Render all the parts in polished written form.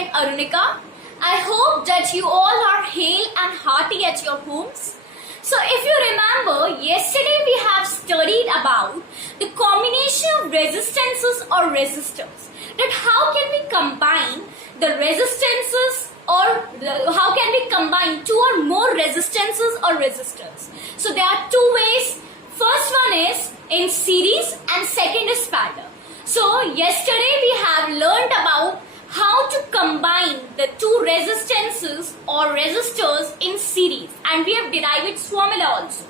friend Arunika. I hope that you all are hale and hearty at your homes. So if you remember, yesterday we have studied about the combination of resistances or resistors. That how can we combine the resistances how can we combine two or more resistances or resistors. So there are two ways. First one is in series and second is parallel. So yesterday we have learned about how to combine the two resistances or resistors in series, and we have derived its formula also.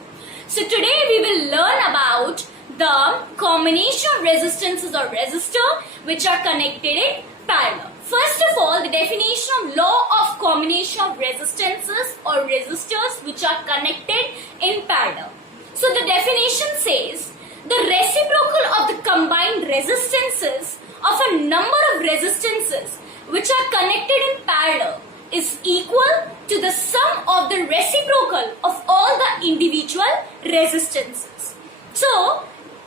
So today we will learn about the combination of resistances or resistor which are connected in parallel. First of all, the definition of law of combination of resistances or resistors which are connected in parallel. So the definition says the reciprocal of the combined resistances of a number of resistances which are connected in parallel is equal to the sum of the reciprocal of all the individual resistances. So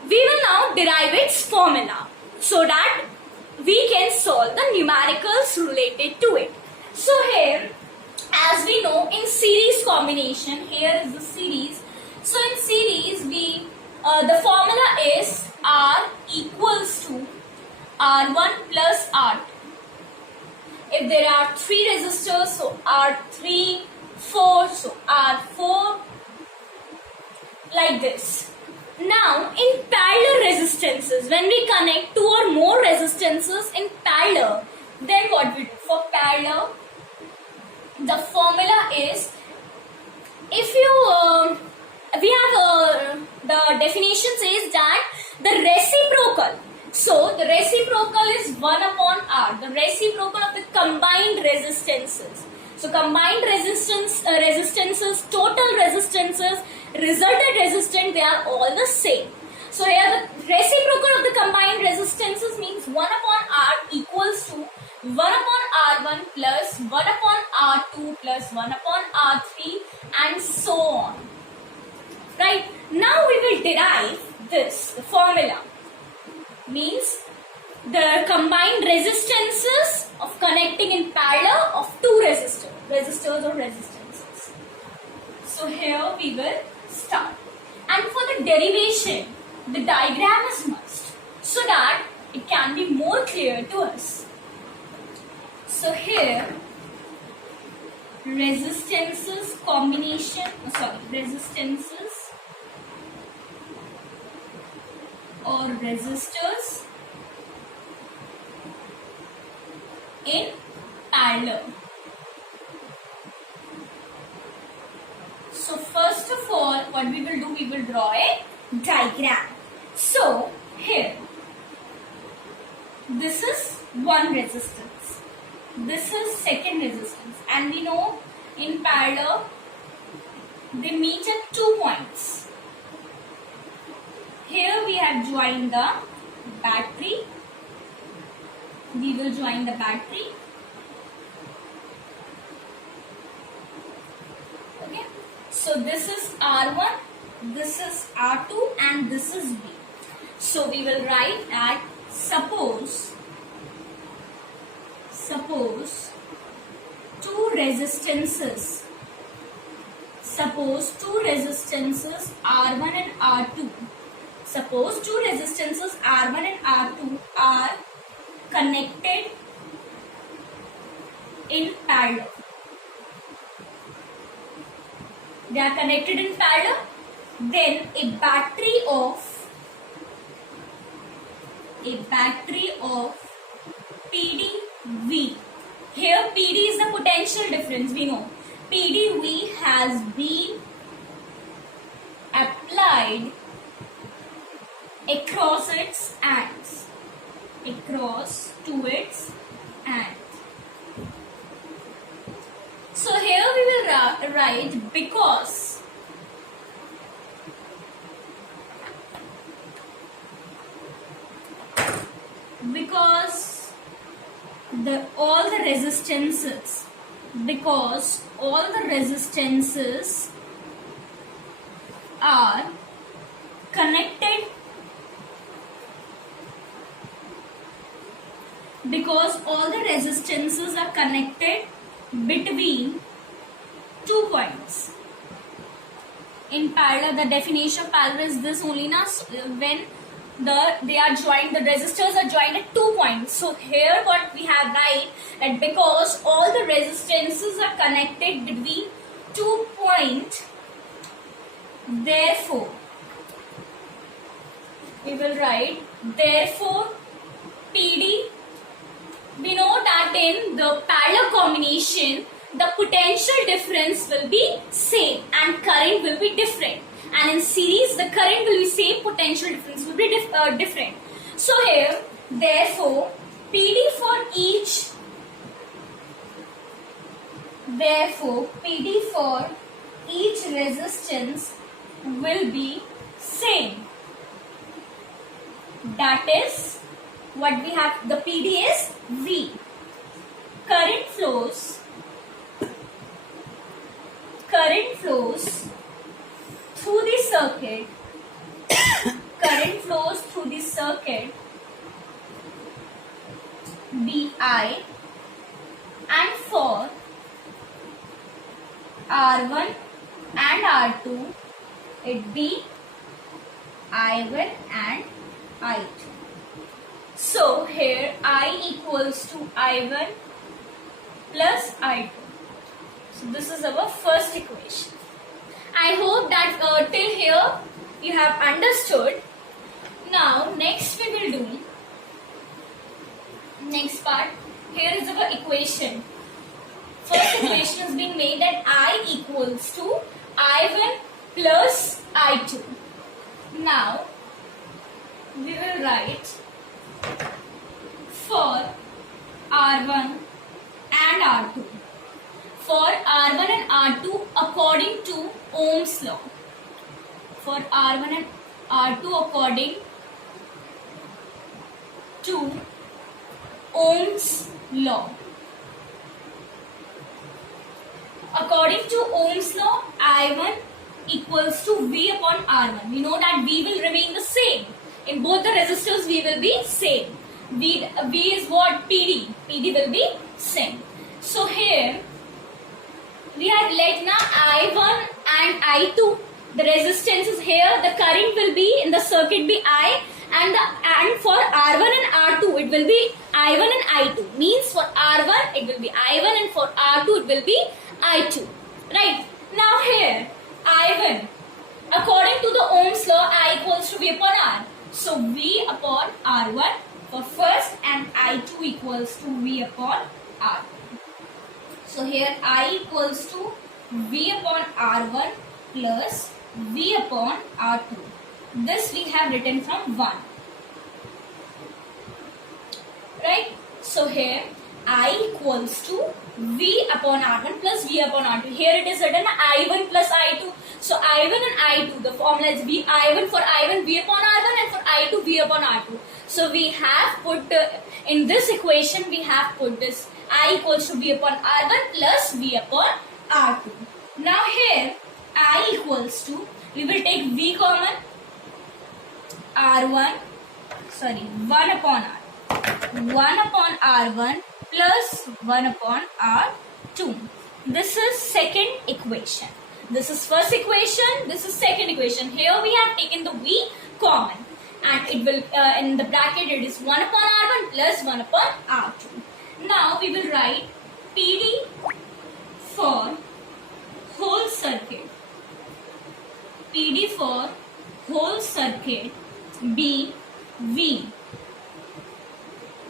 we will now derive its formula so that we can solve the numericals related to it. So here, as we know, in series combination, here is the series. So in series, the formula is R equals to R1 plus R2. If there are three resistors, so R3, 4, so R4, like this. Now, in parallel resistances, when we connect two or more resistances in parallel, then what we do? For parallel, the formula is, if you, the definition says that the reciprocal, so the reciprocal is 1 upon R, the reciprocal of the combined resistances. So combined resistances, total resistances, resultant resistance, they are all the same. So here the reciprocal of the combined resistances means 1 upon R equals to 1 upon R1 plus 1 upon R2 plus 1 upon R3 and so on. Right? Now we will derive this, the formula. Means the combined resistances of connecting in parallel of two resistors or resistances. So here we will start. And for the derivation, the diagram is must, so that it can be more clear to us. So here, resistances or resistors in parallel. So first of all, what we will do, we will draw a diagram. So here, this is one resistance, this is second resistance, and we know in parallel they meet at 2 points. Here we have joined the battery. We will join the battery. Okay. So this is R1, this is R2 and this is B. So we will write at suppose two resistances R1 and R2. Suppose two resistances R1 and R2 are connected in parallel. They are connected in parallel. Then a battery of PdV. Here PD is the potential difference. We know PdV has been applied across its ends. So here we will write because all the resistances are connected because all the resistances are connected between 2 points. In parallel, the definition of parallel is this only na, when they are joined, the resistors are joined at 2 points. So here what we have right, that because all the resistances are connected between 2 points, therefore we will write, therefore PD, we know that in the parallel combination the potential difference will be same and current will be different, and in series the current will be same, potential difference will be different. So here therefore PD for each, therefore PD for each resistance will be same. That is what we have, the PD is V. Current flows through the circuit, current flows through the circuit BI, and for R1 and R2 it be I1 and I2. So here I equals to I1 plus I2. So this is our first equation. I hope that till here you have understood. Now next we will do, next part, here is our equation. First equation is being made that I equals to I1 plus I2. Now we will write for R1 and R2. For R1 and R2 according to Ohm's law. For R1 and R2 according to Ohm's law. According to Ohm's law, I1 equals to V upon R1. We know that V will remain the same. In both the resistors, V will be same. V is what? PD. PD will be same. So here, we have let now I1 and I2. The resistance is here. The current will be in the circuit be I, and for R1 and R2 it will be I1 and I2. Means for R1 it will be I1 and for R2 it will be I2. Right. Now here I1 according to the Ohm's law, I equals to V upon R. So V upon R1 for first, and I2 equals to V upon R2. So here I equals to V upon R1 plus V upon R2. This we have written from 1. Right? So here I equals to V upon R1 plus V upon R2. Here it is written I1 plus I2. So I1 and I2, the formula is V, I1 for I1 V upon R1 and for I2 V upon R2. So we have put in this equation we have put this I equals to V upon R1 plus V upon R2. Now here I equals to, we will take V common, R1, sorry, 1 upon R. 1 upon R1 plus 1 upon R2. This is second equation. This is first equation, this is second equation. Here we have taken the V common, and it will, in the bracket it is 1 upon R1 plus 1 upon R2. Now we will write PD for whole circuit. PD for whole circuit be V.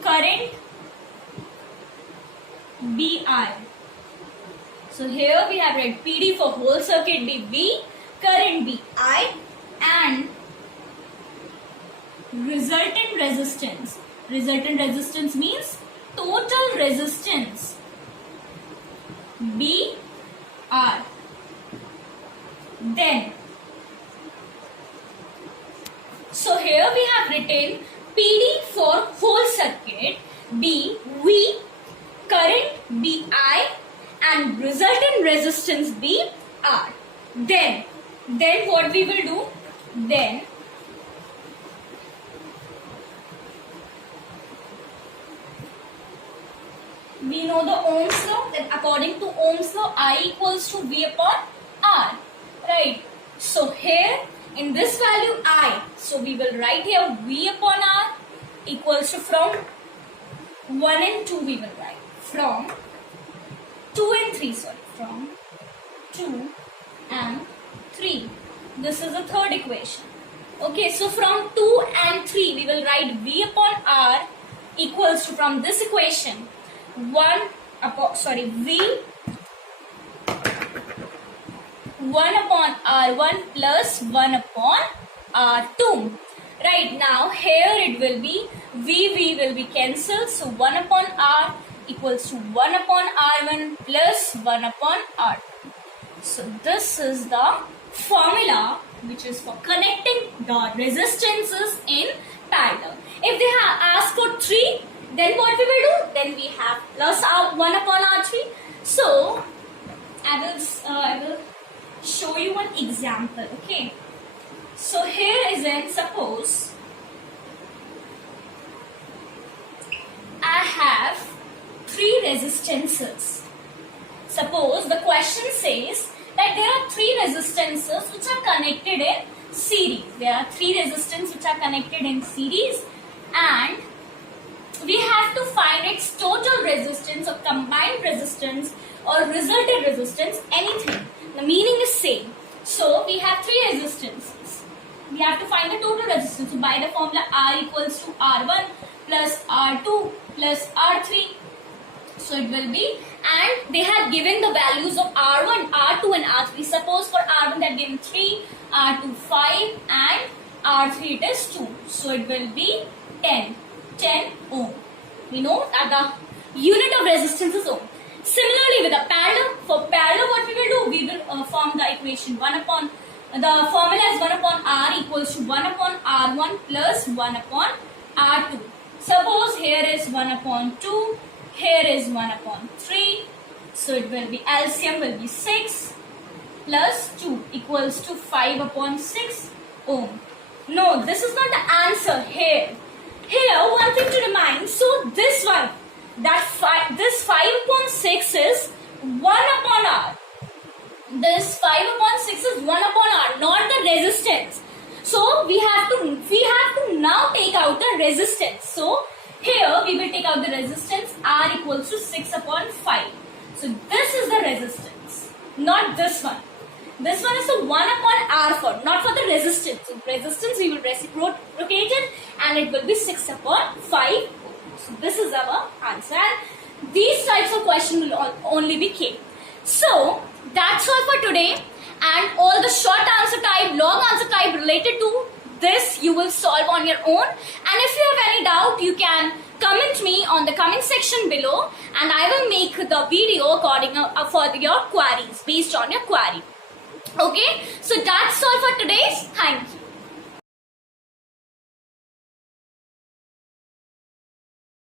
Current BI. So here we have read PD for whole circuit be V, current BI, and resultant resistance. Resultant resistance means total resistance BR. Then, so here we have written PD for whole circuit be V, current BI, and resultant resistance be R. Then what we will do? Then we know the Ohm's law, that according to Ohm's law, I equals to V upon R, right? So here, in this value I, so we will write here V upon R equals to from 1 and 2 we will write. From 2 and 3, sorry. From 2 and 3. This is the third equation. Okay, so from 2 and 3 we will write V upon R equals to, from this equation, V 1 upon R1 plus 1 upon R2. Right now here it will be V will be cancelled, so 1 upon R equals to 1 upon R1 plus 1 upon R2. So this is the formula which is for connecting the resistances in parallel. If they have asked for 3, then what we will do? Then we have plus 1 upon R3. So I will show you one example. Okay. So here is an, suppose I have 3 resistances. Suppose the question says that there are 3 resistances which are connected in series. There are 3 resistors which are connected in series, and we have to find its total resistance or combined resistance or resultant resistance, anything. The meaning is same. So we have 3 resistances. We have to find the total resistance. So by the formula R equals to R1 plus R2 plus R3. So it will be, and they have given the values of R1, R2 and R3. Suppose for R1 they have given 3, R2 5 and R3 it is 2. So it will be 10 ohm. We know that the unit of resistance is ohm. Similarly with the parallel, for parallel what we will do? We will form the equation 1 upon, the formula is 1 upon R equals to 1 upon R1 plus 1 upon R2. Suppose here is 1 upon 2, here is 1 upon 3. So it will be, LCM will be 6 plus 2 equals to 5 upon 6 ohm. No, this is not the answer here. Here, one thing to remind, so this one, this 5 upon 6 is 1 upon R. This 5 upon 6 is 1 upon R, not the resistance. So we have to now take out the resistance. So here we will take out the resistance, R equals to 6 upon 5. So this is the resistance, not this one. This one is the 1 upon R for, not for the resistance. So resistance we will reciprocate it and it will be 6 upon 5. So this is our answer. And these types of questions will only be K. So that's all for today. And all the short answer type, long answer type related to this you will solve on your own. And if you have any doubt, you can comment me on the comment section below and I will make the video according for your queries based on your query. Okay, so that's all for today. Thank you.